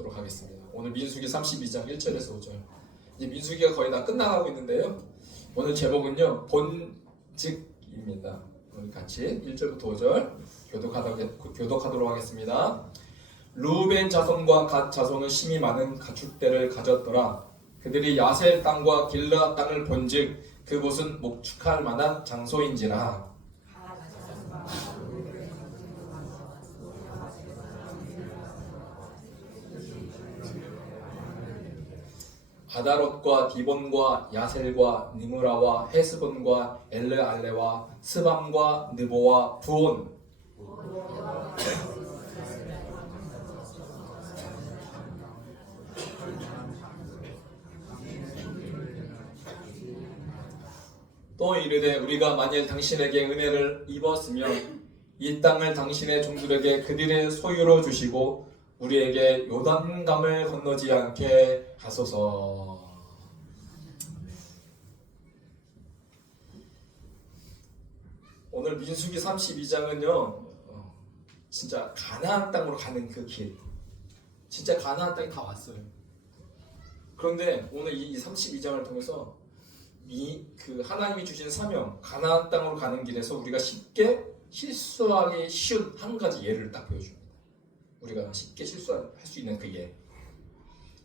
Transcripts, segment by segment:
보도록 하겠습니다. 오늘 민수기 32장 1절에서 5절. 이제 민수기가 거의 다 끝나가고 있는데요. 오늘 제목은요, 본직입니다. 우리 같이 1절부터 5절 교독하도록 하겠습니다. 루벤 자손과 갓 자손은 심히 많은 가축대를 가졌더라. 그들이 야셀 땅과 길르앗 땅을 본즉 그곳은 목축할 만한 장소인지라. 아다롯과 디본과 야셀과 니므라와 헤스본과 엘르알레와 스밤과 느보와 부온. 또 이르되 우리가 만일 당신에게 은혜를 입었으면 이 땅을 당신의 종들에게 그들의 소유로 주시고 우리에게 요단강을 건너지 않게 하소서. 오늘 민수기 32장은요 진짜 가나안 땅으로 가는 그 길, 진짜 가나안 땅이 다 왔어요. 그런데 오늘 이 32장을 통해서 그 하나님이 주신 사명, 가나안 땅으로 가는 길에서 우리가 쉽게 실수하기 쉬운 한 가지 예를 딱 보여줍니다. 우리가 쉽게 실수할 수 있는 그 예.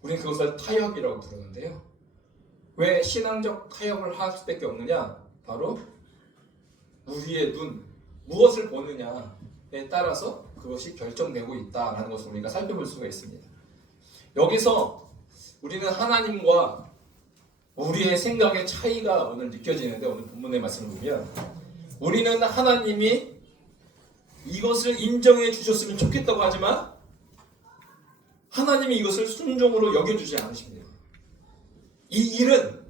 우리는 그것을 타협이라고 부르는데요. 왜 신앙적 타협을 할 수밖에 없느냐? 바로 우리의 눈, 무엇을 보느냐에 따라서 그것이 결정되고 있다라는 것을 우리가 살펴볼 수가 있습니다. 여기서 우리는 하나님과 우리의 생각의 차이가 오늘 느껴지는데, 오늘 본문의 말씀을 보면 우리는 하나님이 이것을 인정해 주셨으면 좋겠다고 하지만 하나님이 이것을 순종으로 여겨주지 않으십니다. 이 일은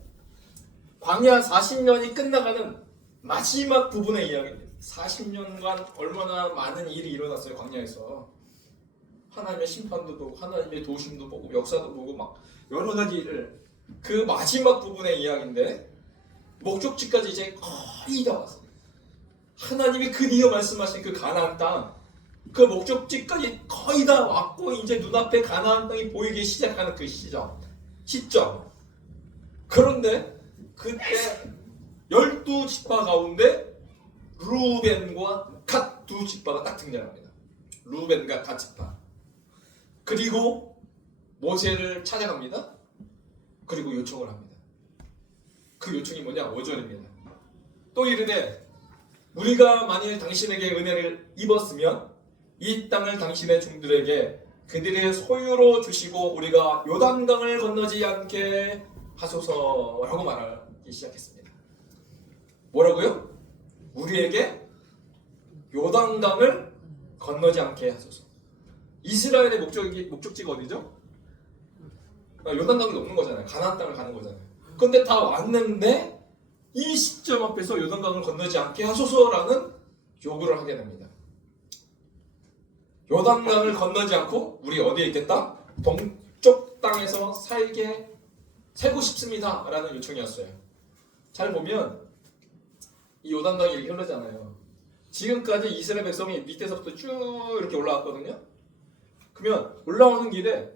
광야 40년이 끝나가는 마지막 부분의 이야기입니다. 40년간 얼마나 많은 일이 일어났어요. 광야에서 하나님의 심판도 보고 하나님의 도우심도 보고 역사도 보고 막 여러 가지 일을, 그 마지막 부분의 이야기인데 목적지까지 이제 거의 다 왔어요. 하나님이 드디어 말씀하신 그 가나안 땅, 그 목적지까지 거의 다 왔고 이제 눈앞에 가나안 땅이 보이기 시작하는 그 시점. 그런데 그때 12지파 가운데 루벤과 갓 두 지파가 딱 등장합니다. 루벤과 갓 지파. 그리고 모세를 찾아갑니다. 그리고 요청을 합니다. 그 요청이 뭐냐? 5절입니다. 또 이르되 우리가 만일 당신에게 은혜를 입었으면 이 땅을 당신의 종들에게 그들의 소유로 주시고 우리가 요단강을 건너지 않게 하소서라고 말하기 시작했습니다. 뭐라고요? 우리에게 요단강을 건너지 않게 하소서. 이스라엘의 목적지가 어디죠? 요단강이 넘는 거잖아요. 가나안 땅을 가는 거잖아요. 근데 다 왔는데 이 시점 앞에서 요단강을 건너지 않게 하소서라는 요구를 하게 됩니다. 요단강을 건너지 않고 우리 어디에 있겠다? 동쪽 땅에서 살고 싶습니다 라는 요청이었어요. 잘 보면 이 요단강이 이렇게 흐르잖아요. 지금까지 이스라엘 백성이 밑에서부터 쭉 이렇게 올라왔거든요. 그러면 올라오는 길에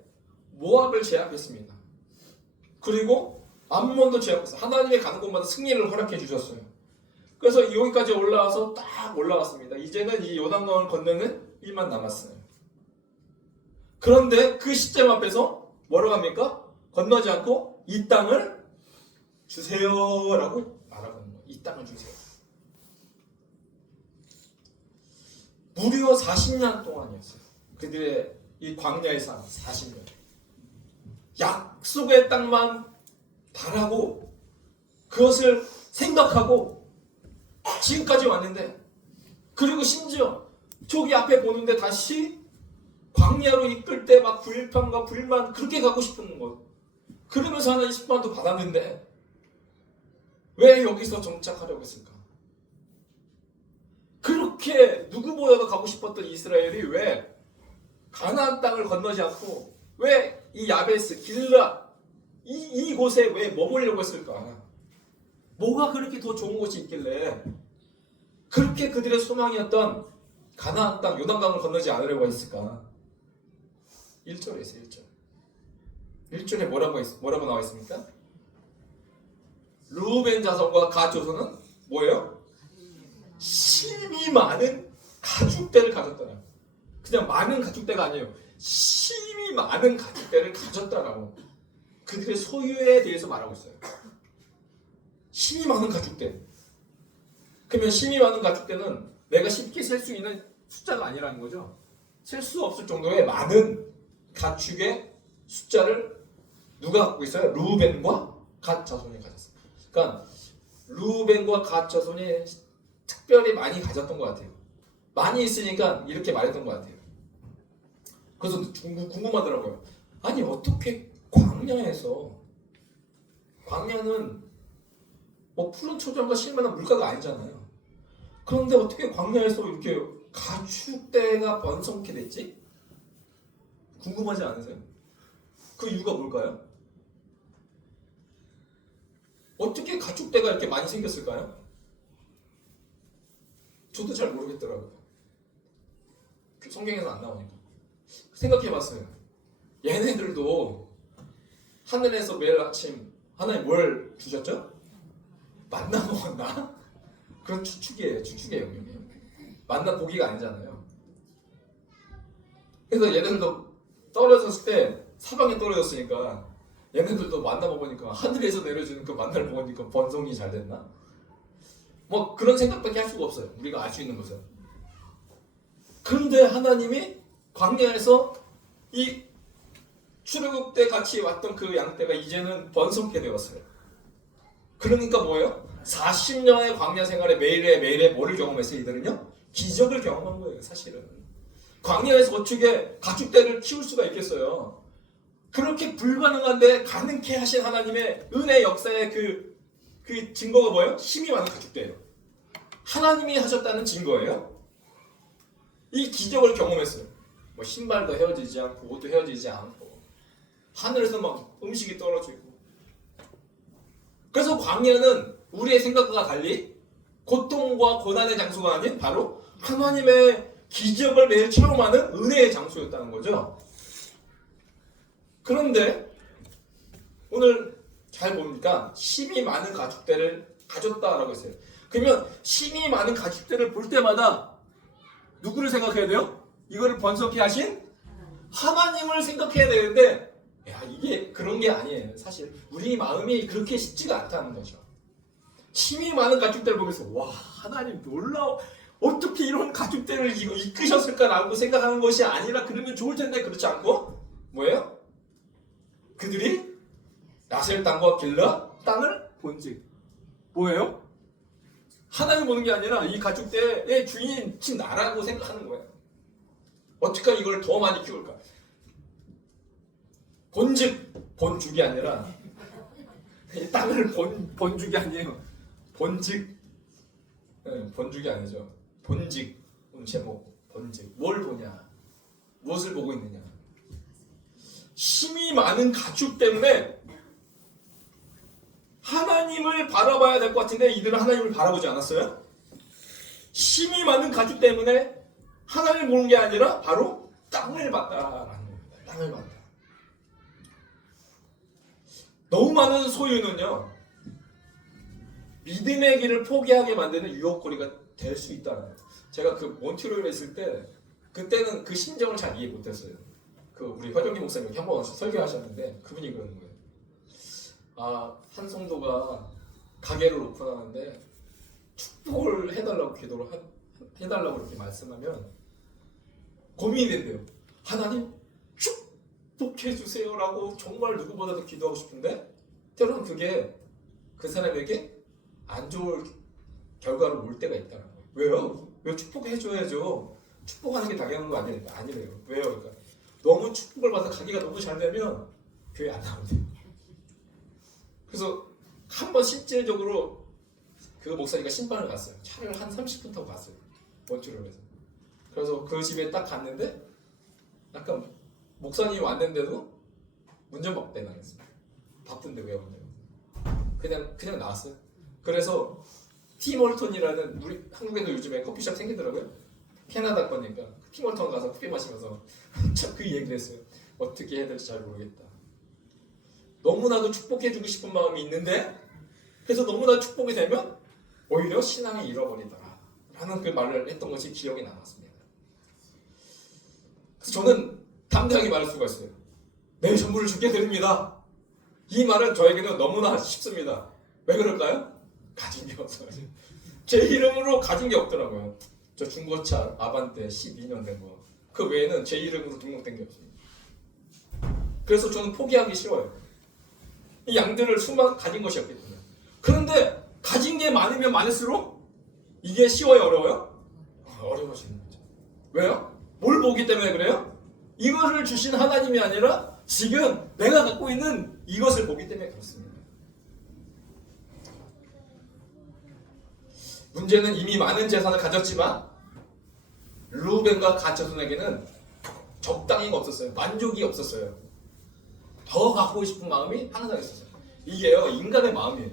모압을 제압했습니다. 그리고 암몬도 제압했어요. 하나님의 가는 곳마다 승리를 허락해 주셨어요. 그래서 여기까지 올라와서 딱 올라왔습니다. 이제는 이 요단강을 건너는 일만 남았어요. 그런데 그 시점 앞에서 뭐라고 합니까? 건너지 않고 이 땅을 주세요라고 말하는 거예요. 이 땅을 주세요. 무려 40년 동안이었어요. 그들의 이 광야의 삶 40년. 약속의 땅만 바라고 그것을 생각하고 지금까지 왔는데, 그리고 심지어 저기 앞에 보는데 다시 광야로 이끌 때 막 불평과 불만 그렇게 가고 싶은 것. 그러면서 하나님 심판도 받았는데 왜 여기서 정착하려고 했을까? 그렇게 누구보다도 가고 싶었던 이스라엘이 왜 가나안 땅을 건너지 않고 왜 이 야베스, 길라 이곳에 왜 머물려고 했을까? 뭐가 그렇게 더 좋은 곳이 있길래 그렇게 그들의 소망이었던 가나안 땅 요단강을 건너지 않으려고 했을까? 1절에서 1절. 1절에 뭐라고 나와 있습니까? 루벤 자손과 갓 자손은 뭐예요? 심이 많은 가축대를 가졌더라. 그냥 많은 가축대가 아니에요. 심이 많은 가축대를 가졌다라고. 그들의 소유에 대해서 말하고 있어요. 심이 많은 가축대. 그러면 심이 많은 가축대는 내가 쉽게 셀 수 있는 숫자가 아니라는 거죠. 셀 수 없을 정도의 많은 가축의 숫자를 누가 갖고 있어요? 루벤과 갓 자손이 가졌어요. 그러니까 루벤과 갓 자손이 특별히 많이 가졌던 것 같아요. 많이 있으니까 이렇게 말했던 것 같아요. 그래서 궁금하더라고요. 아니 어떻게 광야는 뭐 푸른 초장과 실만한 물가가 아니잖아요. 그런데 어떻게 광야에서 이렇게 가축대가 번성케 됐지? 궁금하지 않으세요? 그 이유가 뭘까요? 어떻게 가축대가 이렇게 많이 생겼을까요? 저도 잘 모르겠더라고요. 성경에서 안 나오니까. 생각해봤어요. 얘네들도 하늘에서 매일 아침 하나님 뭘 주셨죠? 만나 먹었나? 그런 추측이에요. 만나 고기가 아니잖아요. 그래서 얘네들도 떨어졌을 때 사방에 떨어졌으니까 얘네들도 만나 먹으니까 하늘에서 내려주는 그 만나를 먹으니까 번성이 잘 됐나? 뭐 그런 생각밖에 할 수가 없어요. 우리가 알 수 있는 것은. 그런데 하나님이 광야에서 이 출애굽 때 같이 왔던 그 양떼가 이제는 번성케 되었어요. 그러니까 뭐예요? 40년의 광야 생활에 매일에 뭐를 경험했어요? 이들은요? 기적을 경험한 거예요. 사실은. 광야에서 어떻게 가축대를 키울 수가 있겠어요? 그렇게 불가능한데 가능케 하신 하나님의 은혜 역사의 그 증거가 뭐예요? 힘이 많은 가축대예요. 하나님이 하셨다는 증거예요. 이 기적을 경험했어요. 뭐 신발도 헤어지지 않고 옷도 헤어지지 않고 하늘에서 막 음식이 떨어지고. 그래서 광야는 우리의 생각과 달리 고통과 고난의 장소가 아닌 바로 하나님의 기적을 매일 체험하는 은혜의 장소였다는 거죠. 그런데 오늘 잘 보니까 힘이 많은 가축대를 가졌다라고 했어요. 그러면 힘이 많은 가축대를 볼 때마다 누구를 생각해야 돼요? 이거를 번성케 하신 하나님을 생각해야 되는데 야, 이게 그런 게 아니에요. 사실 우리 마음이 그렇게 쉽지가 않다는 거죠. 힘이 많은 가축대를 보면서 와 하나님 놀라워. 어떻게 이런 가축대를 이끄셨을까라고 생각하는 것이 아니라 그러면 좋을 텐데 그렇지 않고 뭐예요? 그들이 라셀 땅과 길라 땅을 본즉 뭐예요? 하나님 보는 게 아니라 이 가축대의 주인인 친 나라고 생각하는 거예요. 어떻게 이걸 더 많이 키울까? 본즉 본죽이 아니라 이 땅을 본죽이 아니에요. 본즉 본죽이 아니죠. 본직 제목 본즉 뭘 보냐? 무엇을 보고 있느냐? 힘이 많은 가축 때문에 하나님을 바라봐야 될 것 같은데 이들은 하나님을 바라보지 않았어요? 힘이 많은 가축 때문에 하나님을 보는 게 아니라 바로 땅을 봤다라는 겁니다. 땅을 봤다. 너무 많은 소유는요 믿음의 길을 포기하게 만드는 유혹거리가 될 수 있다는 거예요. 제가 그 몬트리올에 있을 때 그때는 그 심정을 잘 이해 못했어요. 그 우리 화정기 목사님이 한번 설교하셨는데 그분이 그러는 거예요. 한 성도가 가게를 오픈하는데 축복을 해달라고 기도를 해달라고 이렇게 말씀하면 고민이 된대요. 하나님 축복해 주세요라고 정말 누구보다도 기도하고 싶은데 때로는 그게 그 사람에게 안 좋을 결과로 올 때가 있다는 거예요. 왜요? 왜 축복해 줘야죠? 축복하는 게 당연한 거 아니래요. 왜요? 그러니까 너무 축복을 받아 가기가 너무 잘 되면 교회 안 나온대요. 그래서 한번 실질적으로 그 목사님과 신방을 갔어요. 차를 한 30분 타고 갔어요. 원주로에서. 그래서 그 집에 딱 갔는데 약간 목사님이 왔는데도 운전박대 당했어요. 바쁜데 왜 왔냐고. 그냥 나왔어요. 그래서 티몰턴이라는 우리 한국에도 요즘에 커피숍 생기더라고요. 캐나다 거니까 티몰턴 가서 커피 마시면서 참 그 얘기를 했어요. 어떻게 해야 될지 잘 모르겠다. 너무나도 축복해주고 싶은 마음이 있는데 그래서 너무나 축복이 되면 오히려 신앙을 잃어버리더라 라는 그 말을 했던 것이 기억이 남았습니다. 그래서 저는 담대하게 말할 수가 있어요. 내 전부를 주께 드립니다. 이 말은 저에게는 너무나 쉽습니다. 왜 그럴까요? 가진 게 없어요. 제 이름으로 가진 게 없더라고요. 저 중고차 아반떼 12년 된 거. 그 외에는 제 이름으로 등록된 게 없습니다. 그래서 저는 포기하기 싫어요. 이 양들을 수만 가진 것이 없기 때문에. 그런데 가진 게 많으면 많을수록 이게 쉬워요, 어려워요? 어려워지는 거죠. 왜요? 뭘 보기 때문에 그래요? 이것을 주신 하나님이 아니라 지금 내가 갖고 있는 이것을 보기 때문에 그렇습니다. 문제는 이미 많은 재산을 가졌지만 르우벤과 갓 자손에게는 적당히가 없었어요. 만족이 없었어요. 더 갖고 싶은 마음이 항상 있었어요. 이게요, 인간의 마음이에요.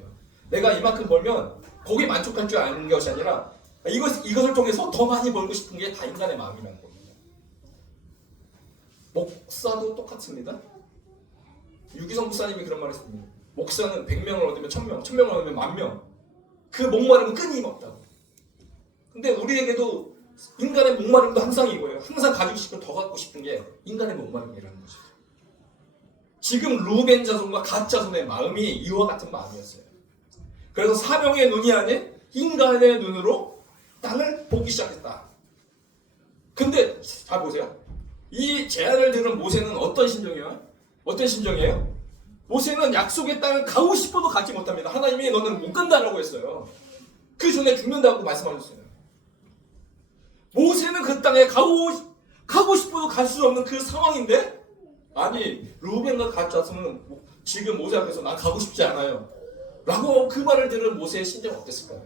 내가 이만큼 벌면 거기에 만족할 줄 아는 것이 아니라 이것을 통해서 더 많이 벌고 싶은 게 다 인간의 마음이라는 겁니다. 목사도 똑같습니다. 유기성 목사님이 그런 말을 했습니다. 목사는 100명을 얻으면 1000명, 1000명을 얻으면 10,000명. 그 목마름은 끊임없다고. 근데 우리에게도 인간의 목마름도 항상 이거예요. 항상 가지고 싶고 더 갖고 싶은 게 인간의 목마름이라는 거죠. 지금 루벤 자손과 갓 자손의 마음이 이와 같은 마음이었어요. 그래서 사명의 눈이 아닌 인간의 눈으로 땅을 보기 시작했다. 근데 잘 보세요. 이 제안을 들은 모세는 어떤 심정이에요? 어떤 심정이에요? 모세는 약속의 땅을 가고 싶어도 가지 못합니다. 하나님이 너는 못 간다라고 했어요. 그 전에 죽는다고 말씀하셨어요. 모세는 그 땅에 가고 싶어도 갈 수 없는 그 상황인데 아니 루벤과 갓 자손은 지금 모세 앞에서 난 가고 싶지 않아요 라고 그 말을 들은 모세의 심정은 어땠을까요?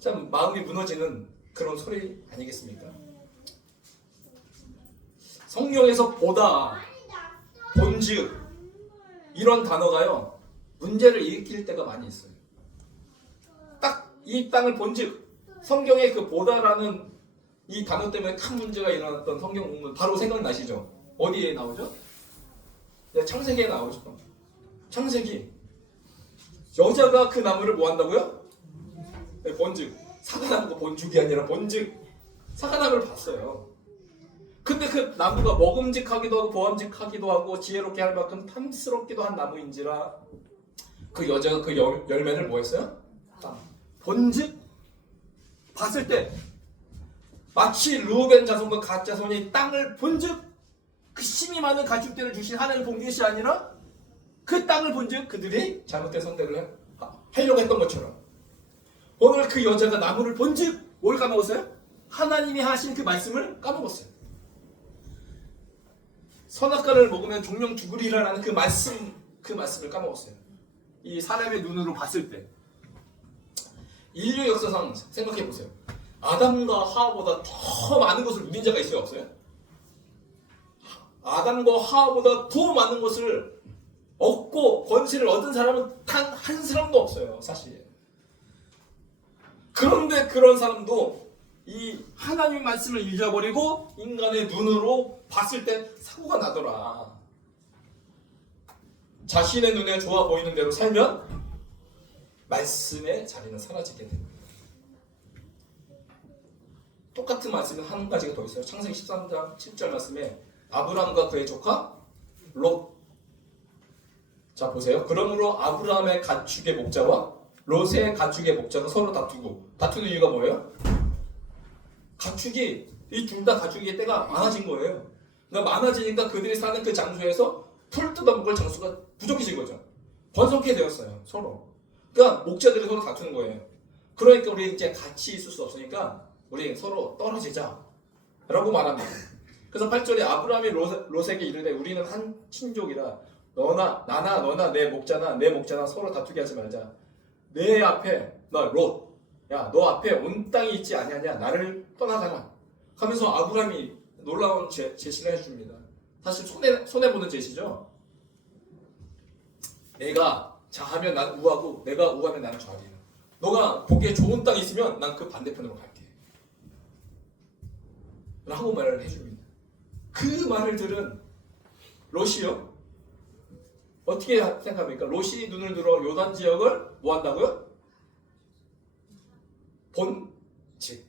참 마음이 무너지는 그런 소리 아니겠습니까? 성경에서 보다, 본즉 이런 단어가요 문제를 일으킬 때가 많이 있어요. 딱 이 땅을 본즉 성경에 그 보다라는 이 단어 때문에 큰 문제가 일어났던 성경 본문 바로 생각나시죠? 어디에 나오죠? 창세기에 나오죠. 창세기 여자가 그 나무를 뭐 한다고요? 본즉 사과나무가 본죽이 아니라 본즉 사과나무를 봤어요. 근데 그 나무가 먹음직하기도 하고 보암직하기도 하고 지혜롭게 할 만큼 탐스럽기도 한 나무인지라 그 여자가 그 열매를 뭐 했어요? 본즉 봤을 때 마치 르우벤 자손과 갓 자손이 땅을 본즉 그 힘이 많은 가축들을 주신 하나님을 본 것이 아니라 그 땅을 본즉 그들이 잘못된 선택을 하려고 했던 것처럼 오늘 그 여자가 나무를 본즉 뭘 까먹었어요? 하나님이 하신 그 말씀을 까먹었어요. 선악과를 먹으면 종명 죽으리라는 그 말씀을 까먹었어요. 이 사람의 눈으로 봤을 때 인류 역사상 생각해 보세요. 아담과 하와보다 더 많은 것을 누린 자가 있어요, 없어요? 아담과 하와보다 더 많은 것을 얻고 권세를 얻은 사람은 단 한 사람도 없어요, 사실. 그런데 그런 사람도 이 하나님의 말씀을 잊어버리고 인간의 눈으로 봤을 때 사고가 나더라. 자신의 눈에 좋아 보이는 대로 살면 말씀의 자리는 사라지게 됩니다. 똑같은 말씀은 한 가지가 더 있어요. 창세기 13장 7절 말씀에 아브라함과 그의 조카 롯. 자 보세요. 그러므로 아브라함의 가축의 목자와 롯의 가축의 목자가 서로 다투는 이유가 뭐예요? 가축이 이 둘 다 가축의 때가 많아진 거예요. 그러니까 많아지니까 그들이 사는 그 장소에서 풀 뜯어먹을 장수가 부족해진 거죠. 번성케 되었어요. 서로. 그러니까 목자들이 서로 다투는 거예요. 그러니까 우리 이제 같이 있을 수 없으니까 우리 서로 떨어지자 라고 말합니다. 그래서 8절에 아브라함이 롯에게 이르되 우리는 한 친족이라 너나 내 목자나 서로 다투게 하지 말자. 내 앞에 너 롯, 야 너 앞에 온 땅이 있지 아니하냐 나를 떠나가라 하면서 아브라함이 놀라운 제시를 해줍니다. 사실 손해보는 제시죠. 내가 좌하면 난 우하고 내가 우하면 나는 좌하리라. 너가 보기에 좋은 땅이 있으면 난 그 반대편으로 갈게 라고 말을 해줍니다. 그 말을 들은 롯이요 어떻게 생각합니까? 롯이 눈을 들어 요단 지역을 뭐 한다고요? 본즉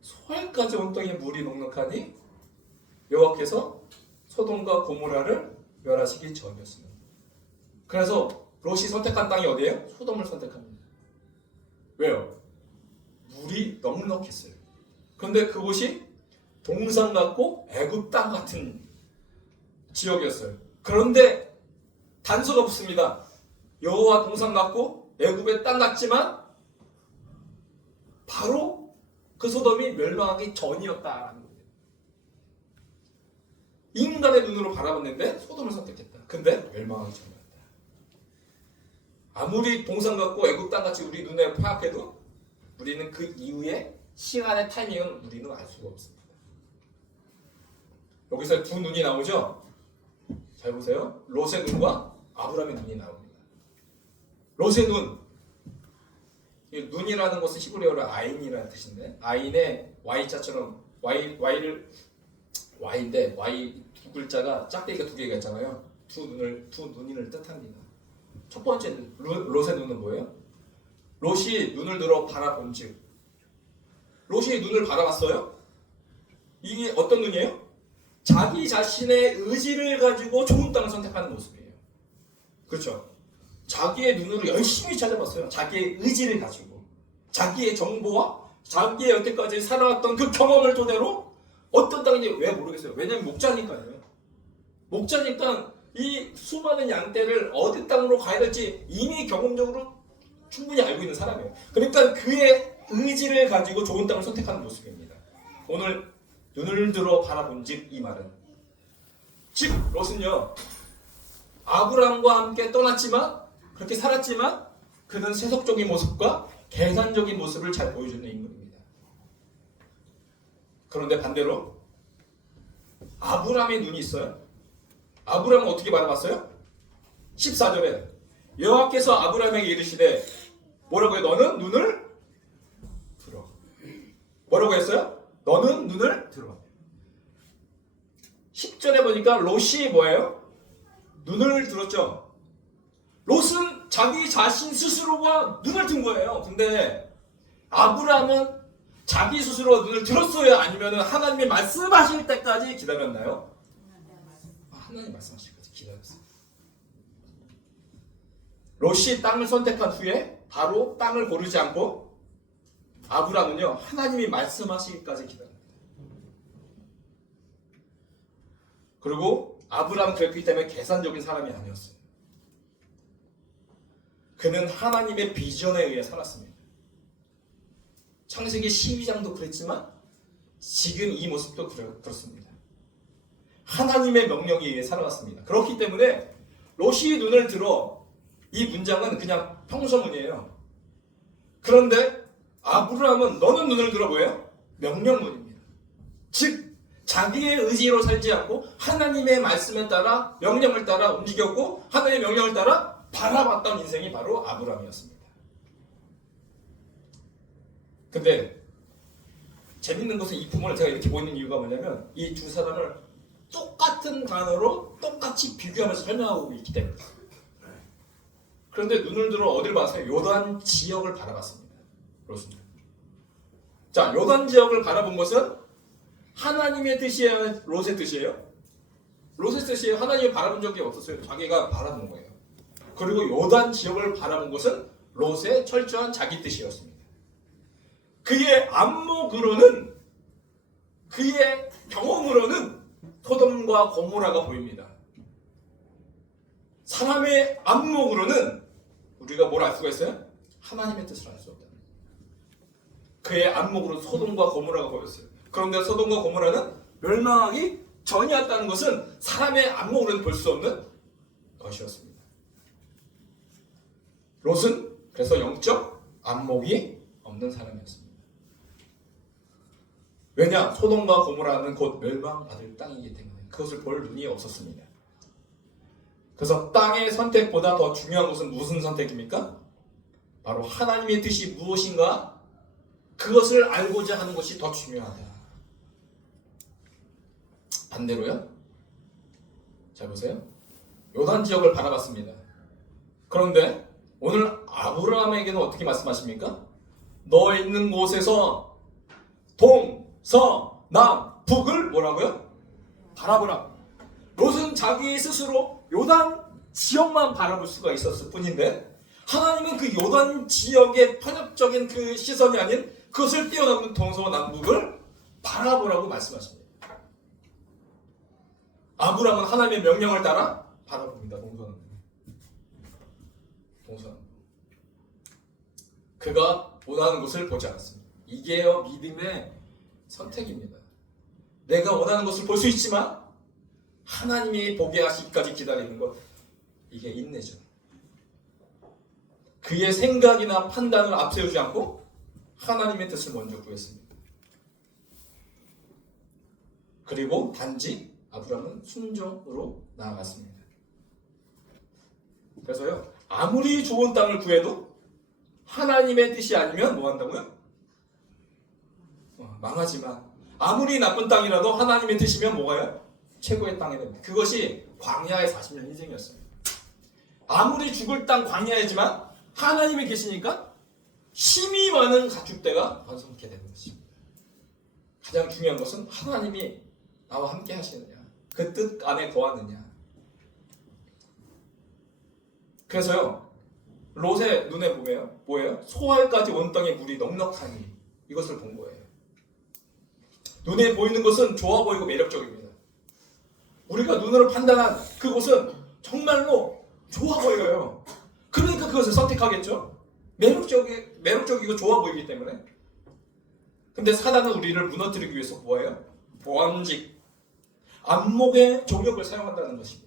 소알까지 온통에 물이 넉넉하니 여호와께서 소돔과 고모라를 멸하시기 전이었습니다. 그래서 롯이 선택한 땅이 어디예요? 소돔을 선택합니다. 왜요? 물이 넉넉했어요. 그런데 그곳이 동산 같고 애굽 땅 같은 지역이었어요. 그런데 단서가 붙습니다. 여호와 동산 같고 애굽의 땅 같지만 바로 그 소돔이 멸망하기 전이었다라는 거예요. 인간의 눈으로 바라봤는데 소돔을 선택했다. 근데 멸망하기 전이었다. 아무리 동산 같고 애굽 땅 같이 우리 눈에 파악해도 우리는 그 이후에 시간의 타이밍은 우리는 알 수가 없습니다. 여기서 두 눈이 나오죠? 잘 보세요. 롯의 눈과 아브라함의 눈이 나옵니다. 롯의 눈. 이 눈이라는 것은 히브리어로 아인이라는 뜻인데 아인의 Y자처럼 Y인데 Y 두 글자가 짝대기가 두 개가 있잖아요. 두 눈을 뜻합니다. 첫 번째 롯의 눈은 뭐예요? 롯이 눈을 들어 바라본즉 롯이 눈을 바라봤어요? 이게 어떤 눈이에요? 자기 자신의 의지를 가지고 좋은 땅을 선택하는 모습이에요. 그렇죠? 자기의 눈으로 열심히 찾아봤어요. 자기의 의지를 가지고 자기의 정보와 자기의 여태까지 살아왔던 그 경험을 토대로 어떤 땅인지 왜 모르겠어요. 왜냐면 목자니까요. 목자니까 이 수많은 양떼를 어디 땅으로 가야 될지 이미 경험적으로 충분히 알고 있는 사람이에요. 그러니까 그의 의지를 가지고 좋은 땅을 선택하는 모습입니다. 오늘 눈을 들어 바라본즉 이 말은 즉 롯은요 아브람과 함께 떠났지만 그렇게 살았지만 그는 세속적인 모습과 계산적인 모습을 잘 보여주는 인물입니다. 그런데 반대로 아브람의 눈이 있어요. 아브람은 어떻게 바라봤어요? 14절에 여호와께서 아브람에게 이르시되 뭐라고 해요? 너는 눈을 들어. 뭐라고 했어요? 너는 눈을 들어. 10절에 보니까 롯이 뭐예요? 눈을 들었죠. 롯은 자기 자신 스스로가 눈을 든 거예요. 근데 아브라함은 자기 스스로 눈을 들었어요? 아니면 하나님이 말씀하실 때까지 기다렸나요? 하나님 말씀하실 때까지 기다렸어요. 롯이 땅을 선택한 후에 바로 땅을 고르지 않고 아브라함은요 하나님이 말씀하시기까지 기다립니다. 그리고 아브라함은 그랬기 때문에 계산적인 사람이 아니었어요. 그는 하나님의 비전에 의해 살았습니다. 창세기 12장도 그랬지만 지금 이 모습도 그렇습니다. 하나님의 명령에 의해 살아갔습니다. 그렇기 때문에 롯이 눈을 들어 이 문장은 그냥 평서문이에요. 그런데 아브라함은 너는 눈을 들어 뭐예요? 명령문입니다. 즉 자기의 의지로 살지 않고 하나님의 말씀에 따라 명령을 따라 움직였고 하나님의 명령을 따라 바라봤던 인생이 바로 아브라함이었습니다. 근데 재밌는 것은 이 부분을 제가 이렇게 보이는 이유가 뭐냐면 이 두 사람을 똑같은 단어로 똑같이 비교하면서 설명하고 있기 때문에. 그런데 눈을 들어 어딜 봤어요? 요단 지역을 바라봤습니다. 그렇습니다. 자, 요단 지역을 바라본 것은 하나님의 뜻이에요? 롯의 뜻이에요? 롯의 뜻이에요? 하나님을 바라본 적이 없었어요. 자기가 바라본 거예요. 그리고 요단 지역을 바라본 것은 롯의 철저한 자기 뜻이었습니다. 그의 안목으로는 그의 경험으로는 소돔과 고모라가 보입니다. 사람의 안목으로는 우리가 뭘 알 수가 있어요? 하나님의 뜻을 알 수 없다. 그의 안목으로 소돔과 고모라가 보였어요. 그런데 소돔과 고모라는 멸망하기 전이었다는 것은 사람의 안목으로는 볼 수 없는 것이었습니다. 롯은 그래서 영적 안목이 없는 사람이었습니다. 왜냐? 소돔과 고모라는 곧 멸망받을 땅이기 때문에 그것을 볼 눈이 없었습니다. 그래서 땅의 선택보다 더 중요한 것은 무슨 선택입니까? 바로 하나님의 뜻이 무엇인가? 그것을 알고자 하는 것이 더 중요하다. 반대로요? 잘 보세요. 요단 지역을 바라봤습니다. 그런데 오늘 아브라함에게는 어떻게 말씀하십니까? 너 있는 곳에서 동, 서, 남, 북을 뭐라고요? 바라보라. 롯은 자기 스스로 요단 지역만 바라볼 수가 있었을 뿐인데 하나님은 그 요단 지역의 편협적인 그 시선이 아닌 그것을 뛰어넘는 동서와 남북을 바라보라고 말씀하십니다. 아브라함은 하나님의 명령을 따라 바라봅니다. 동서남북. 그가 원하는 것을 보지 않았습니다. 이게요 믿음의 선택입니다. 내가 원하는 것을 볼 수 있지만 하나님이 보게 하시기까지 기다리는 것, 이게 인내죠. 그의 생각이나 판단을 앞세우지 않고 하나님의 뜻을 먼저 구했습니다. 그리고 단지 아브라함은 순종으로 나아갔습니다. 그래서요 아무리 좋은 땅을 구해도 하나님의 뜻이 아니면 뭐 한다고요? 망하지만 아무리 나쁜 땅이라도 하나님의 뜻이면 뭐가요? 최고의 땅이 됩니다. 그것이 광야의 40년 인생이었어요. 아무리 죽을 땅 광야이지만 하나님이 계시니까 힘이 많은 가축대가 완성케 되는 것입니다. 가장 중요한 것은 하나님이 나와 함께 하시느냐, 그 뜻 안에 거하느냐. 그래서요 롯의 눈에 보면 뭐예요? 소알까지 온 땅에 물이 넉넉하니 이것을 본 거예요. 눈에 보이는 것은 좋아 보이고 매력적입니다. 우리가 눈으로 판단한 그곳은 정말로 좋아 보여요. 그러니까 그것을 선택하겠죠. 매력적이고 좋아 보이기 때문에. 근데 사단은 우리를 무너뜨리기 위해서 뭐예요? 보암직, 안목의 조력을 사용한다는 것입니다.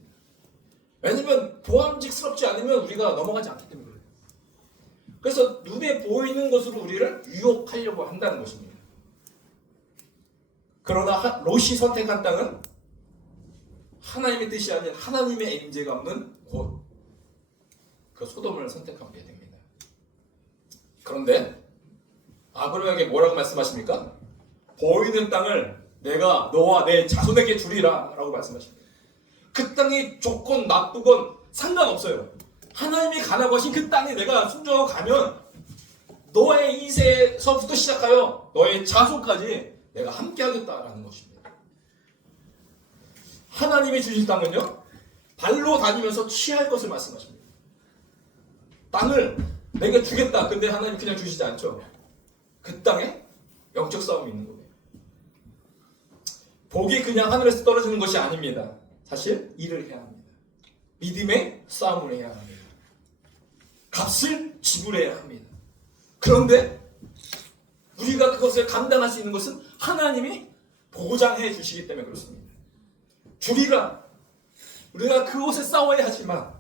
왜냐면 보암직스럽지 않으면 우리가 넘어가지 않기 때문에 그래요. 그래서 눈에 보이는 것으로 우리를 유혹하려고 한다는 것입니다. 그러나 롯이 선택한 땅은 하나님의 뜻이 아닌 하나님의 임재가 없는 곳, 그 소돔을 선택하게 됩니다. 그런데 아브라함에게 뭐라고 말씀하십니까? 보이는 땅을 내가 너와 내 자손에게 주리라 라고 말씀하십니다. 그 땅이 좋건 나쁘건 상관없어요. 하나님이 가라고 하신 그 땅에 내가 순종하고 가면 너의 2세서부터 시작하여 너의 자손까지 내가 함께 하겠다라는 것입니다. 하나님이 주신 땅은요 발로 다니면서 취할 것을 말씀하십니다. 땅을 내게 주겠다. 근데 하나님 그냥 주시지 않죠. 그 땅에 영적 싸움이 있는 거예요. 복이 그냥 하늘에서 떨어지는 것이 아닙니다. 사실 일을 해야 합니다. 믿음의 싸움을 해야 합니다. 값을 지불해야 합니다. 그런데 우리가 그것을 감당할 수 있는 것은 하나님이 보장해 주시기 때문에 그렇습니다. 주리라. 우리가 그곳에 싸워야 하지만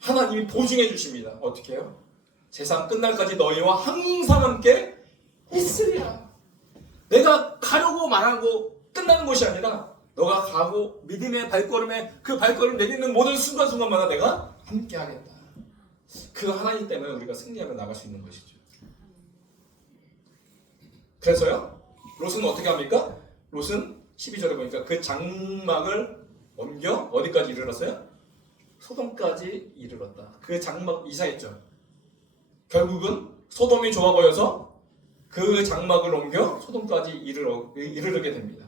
하나님이 보증해 주십니다. 어떻게 해요? 세상 끝날까지 너희와 항상 함께 있으리라. 내가 가려고 말하고 끝나는 것이 아니라 너가 가고 믿음의 발걸음에 그 발걸음 내딛는 모든 순간순간마다 내가 함께 하겠다. 그 하나님 때문에 우리가 승리하며 나갈 수 있는 것이죠. 그래서요 롯은 어떻게 합니까? 롯은 12절에 보니까 그 장막을 옮겨 어디까지 이르렀어요? 소돔까지 이르렀다. 그 장막 이사했죠. 결국은 소돔이 좋아 보여서 그 장막을 옮겨 소돔까지 이르르게 됩니다.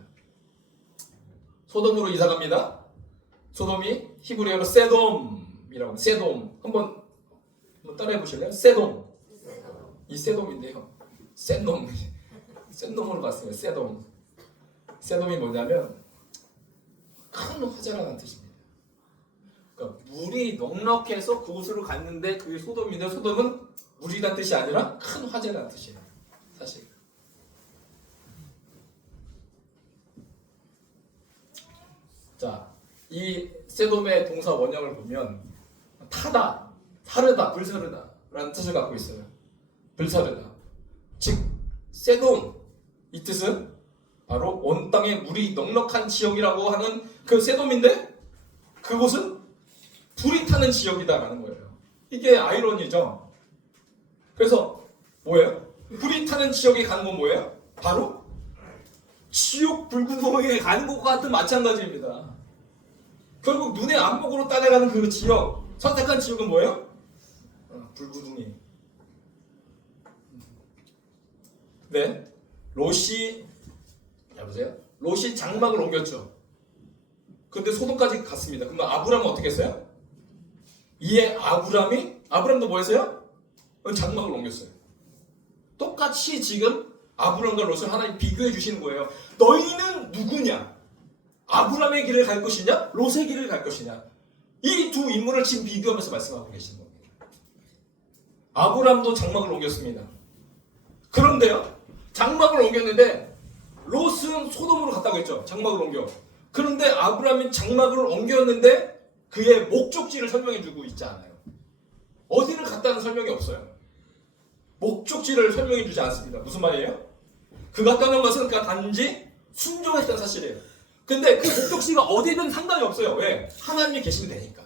소돔으로 이사갑니다. 소돔이 히브리어로 세돔이라고. 세돔 한번 따라해 보실래요? 세돔. 이 세돔인데요. 센 놈으로 봤어요. 세돔. 세돔이 뭐냐면 큰 화재라는 뜻입니다. 그러니까 물이 넉넉해서 그곳으로 갔는데 그게 소돔인데 소돔은 물이란 뜻이 아니라 큰 화재라는 뜻이에요. 사실. 자, 이 세돔의 동사 원형을 보면 타다, 사르다, 불사르다 라는 뜻을 갖고 있어요. 불사르다. 즉 세돔, 이 뜻은 바로 온 땅에 물이 넉넉한 지역이라고 하는 그 세돔인데 그곳은 불이 타는 지역이다라는 거예요. 이게 아이러니죠. 그래서 뭐예요? 불이 타는 지역에 가는 건 뭐예요? 바로 지옥 불구덩이에 가는 것과 같은 마찬가지입니다. 결국 눈의 안목으로 따라가는 그 지역, 선택한 지역은 뭐예요? 불구둥이. 네, 롯이 여보세요? 롯이 장막을 옮겼죠. 근데 소돔까지 갔습니다. 그러면 아브람은 어떻게 했어요? 이에 아브람도 뭐 했어요? 장막을 옮겼어요. 똑같이 지금 아브람과 롯을 하나님 비교해 주시는 거예요. 너희는 누구냐? 아브람의 길을 갈 것이냐? 롯의 길을 갈 것이냐? 이 두 인물을 지금 비교하면서 말씀하고 계시는 겁니다. 아브람도 장막을 옮겼습니다. 그런데요, 장막을 옮겼는데 롯은 소돔으로 갔다고 했죠. 장막을 옮겨. 그런데 아브람이 장막을 옮겼는데 그의 목적지를 설명해 주고 있지 않아요. 어디를 갔다는 설명이 없어요. 목적지를 설명해 주지 않습니다. 무슨 말이에요? 그 갔다는 것은 그가 단지 순종했다는 사실이에요. 근데 그 목적지가 어디든 상관이 없어요. 왜? 하나님이 계시면 되니까.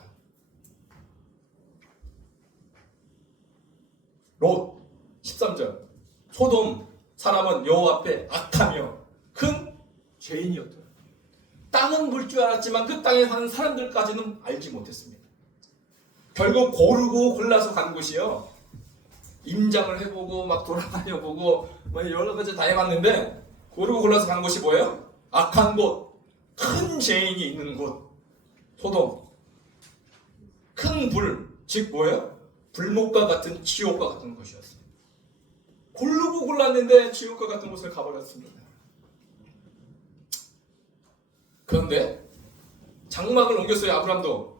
롯 13절 소돔 사람은 여호와 앞에 악하며 큰 죄인이었다. 땅은 볼 줄 알았지만 그 땅에 사는 사람들까지는 알지 못했습니다. 결국 고르고 골라서 간 곳이요. 임장을 해보고 막 돌아다녀보고 뭐 여러 가지 다 해봤는데 고르고 골라서 간 곳이 뭐예요? 악한 곳, 큰 죄인이 있는 곳, 소돔. 큰 불, 즉 뭐예요? 불목과 같은 지옥과 같은 곳이었어요. 고르고 골랐는데 지옥과 같은 곳을 가버렸습니다. 그런데 장막을 옮겼어요, 아브람도.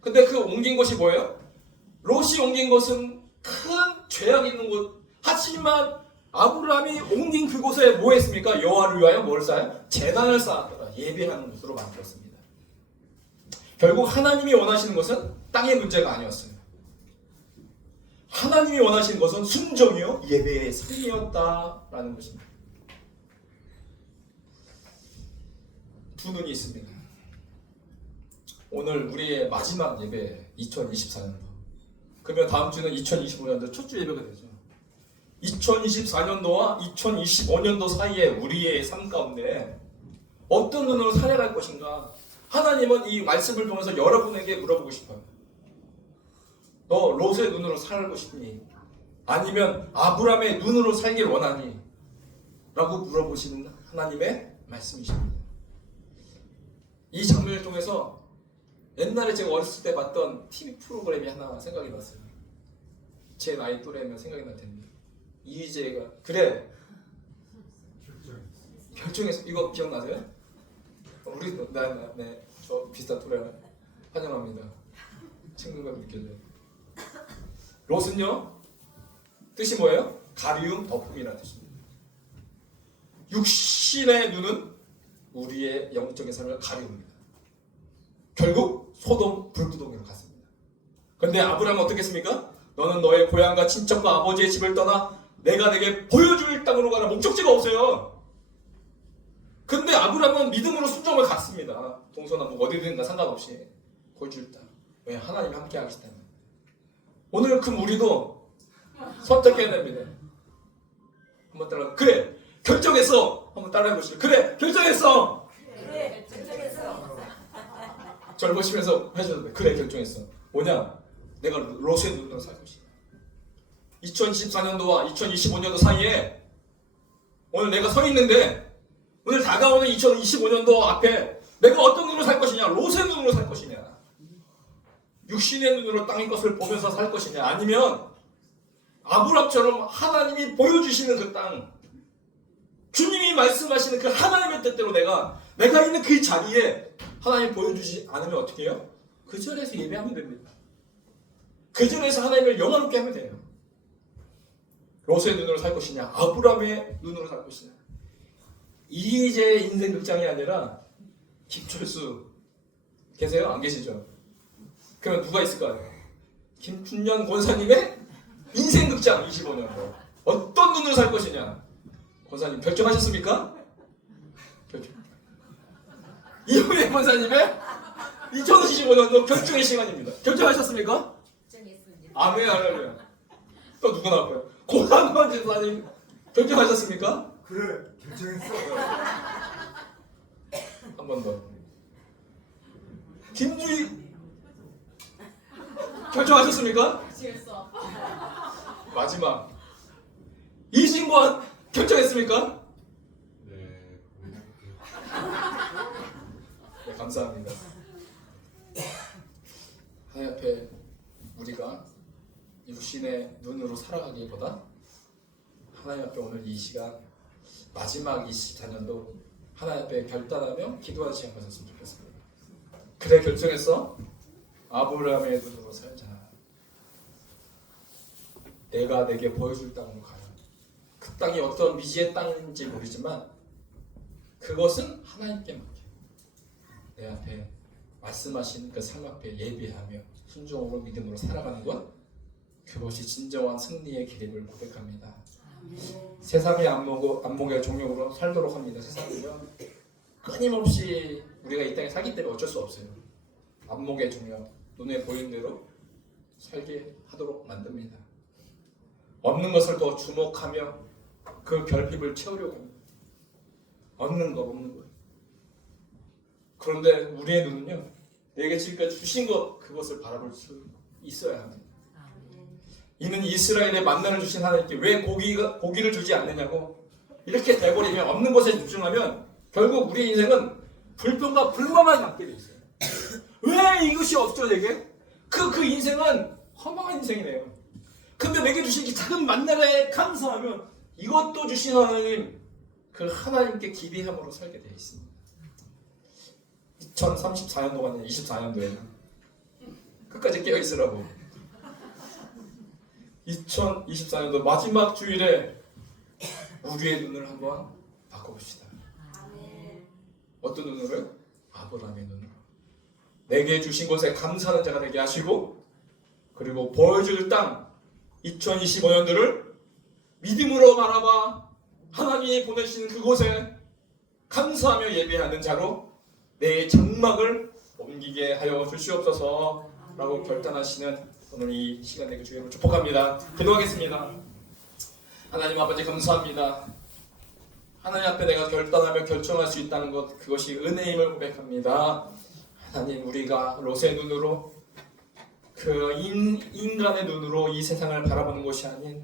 근데 그 옮긴 곳이 뭐예요? 롯이 옮긴 곳은 큰 죄악이 있는 곳. 하지만 아브람이 옮긴 그곳에 뭐 했습니까? 여호와를 위하여 뭘 쌓아요? 제단을 쌓았더라. 예배하는 곳으로 만들었습니다. 결국 하나님이 원하시는 것은 땅의 문제가 아니었어요. 하나님이 원하시는 것은 순종이요 예배의 삶이었다라는 것입니다. 두 눈이 있습니다. 오늘 우리의 마지막 예배 2024년도. 그러면 다음 주는 2025년도 첫 주 예배가 되죠. 2024년도와 2025년도 사이에 우리의 삶 가운데 어떤 눈으로 살아갈 것인가? 하나님은 이 말씀을 통해서 여러분에게 물어보고 싶어요. 너 롯의 눈으로 살고 싶니? 아니면 아브람의 눈으로 살길 원하니? 라고 물어보시는 하나님의 말씀이십니다. 이 장면을 통해서 옛날에 제가 어렸을 때 봤던 TV 프로그램이 하나 생각이 났어요. 제 나이 또래면 생각이 날 텐데 이희재가 그래 결정했어. 이거 기억나세요? 우리 네, 저 비슷한 또래 환영합니다. 친근감이 느껴져요. 롯은요 뜻이 뭐예요? 가리움 덮음이라는 뜻입니다. 육신의 눈은 우리의 영적인 삶을 가리웁니다. 결국 소돔 불구덩이로 갔습니다. 그런데 아브라함은 어떻게 했습니까? 너는 너의 고향과 친척과 아버지의 집을 떠나 내가 내게 보여줄 땅으로 가라. 목적지가 없어요. 근데 아브라함은 믿음으로 순종을 갔습니다. 동서남북 어디든가 상관없이 보여줄 땅. 왜? 하나님이 함께 하시기 때문에. 오늘 그 우리도 선택해야 됩니다. 한번 따라 그래 결정했어. 한번 따라해 보시죠. 그래 결정했어. 그래 결정했어. 저를 보시면서 하셔도 돼. 그래 결정했어. 뭐냐? 내가 롯의 눈으로 살 것이다. 2024년도와 2025년도 사이에 오늘 내가 서 있는데 오늘 다가오는 2025년도 앞에 내가 어떤 눈으로 살 것이냐? 롯의 눈으로 살 것이냐? 육신의 눈으로 땅의 것을 보면서 살 것이냐? 아니면 아브람처럼 하나님이 보여주시는 그 땅, 주님이 말씀하시는 그 하나님의 뜻대로 내가 있는 그 자리에 하나님 보여주지 않으면 어떻게 해요? 그 자리에서 예배하면 됩니다. 그 자리에서 하나님을 영화롭게 하면 돼요. 롯의 눈으로 살 것이냐? 아브람의 눈으로 살 것이냐? 이희재의 인생 극장이 아니라 김철수 계세요? 안 계시죠? 그러면 누가 있을까요? 김춘년 권사님의 인생 극장 25년도 어떤 눈으로 살 것이냐? 권사님 결정하셨습니까? 결정. 이ሁ혜 권사님의 2025년도 결정의 시간입니다. 결정하셨습니까? 결정했습니다. 아멘 할렐루야. 또 누가 나올까요? 고한권 집사님 결정하셨습니까? 그래 결정했어. 한 번 더. 김주희 결정하셨습니까? 미치겠어. 마지막 이진권 결정했습니까? 네, 고민해볼게요. 네, 감사합니다. 하나님 앞에 우리가 육신의 눈으로 살아가기보다 하나님 앞에 오늘 이 시간 마지막 24년도 하나님 앞에 결단하며 기도하는 시간 가졌으면 좋겠습니다. 그래 결정했어? 아브라함의 눈으로 살자. 내가 내게 보여줄 땅으로 가라. 그 땅이 어떤 미지의 땅인지 모르지만 그것은 하나님께 맡겨. 내 앞에 말씀하신 그 삶 앞에 예비하며 순종으로 믿음으로 살아가는 것, 그것이 진정한 승리의 길임을 고백합니다. 세상의 안목의 종력으로 살도록 합니다. 세상은요 끊임없이 우리가 이 땅에 살기 때문에 어쩔 수 없어요. 안목의 종력, 눈에 보이는 대로 살게 하도록 만듭니다. 없는 것을 더 주목하며 그 결핍을 채우려고 합니다. 없는 것. 그런데 우리의 눈은요, 내게 지금까지 주신 것, 그것을 바라볼 수 있어야 합니다. 이는 이스라엘의 만나를 주신 하나님께 왜 고기를 주지 않느냐고 이렇게 돼버리면, 없는 것에 집중하면 결국 우리의 인생은 불평과 불만만 남게 돼 있어요. 왜 이것이 없죠 내게? 그 인생은 허망한 인생이네요. 근데 내게 주신 이 작은 만나에 감사하면 이것도 주신 하나님, 그 하나님께 기대함으로 살게 되어 있습니다. 2034년도가 아니라 24년도에는 끝까지 깨어 있으라고. 2024년도 마지막 주일에 우리의 눈을 한번 바꿔봅시다. 어떤 눈으로요? 아브라함의 눈으로. 내게 주신 것에 감사하는 자가 되게 하시고, 그리고 보여줄 땅 2025년도를 믿음으로 바라봐 하나님이 보내시는 그곳에 감사하며 예배하는 자로 내 장막을 옮기게 하여 주시옵소서 라고 결단하시는 오늘 이 시간 내게 주님을 축복합니다. 기도하겠습니다. 하나님 아버지 감사합니다. 하나님 앞에 내가 결단하며 결정할 수 있다는 것, 그것이 은혜임을 고백합니다. 하나님, 우리가 롯의 눈으로, 그 인간의 눈으로 이 세상을 바라보는 것이 아닌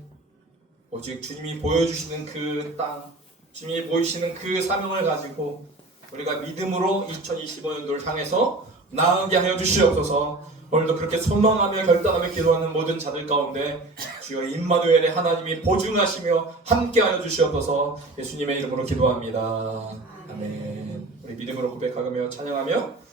오직 주님이 보여주시는 그 땅, 주님이 보이시는 그 사명을 가지고 우리가 믿음으로 2025년도를 향해서 나아가게 하여 주시옵소서. 오늘도 그렇게 소망하며 결단하며 기도하는 모든 자들 가운데 주여 임마누엘의 하나님이 보증하시며 함께하여 주시옵소서. 예수님의 이름으로 기도합니다. 아멘. 우리 믿음으로 고백하며 찬양하며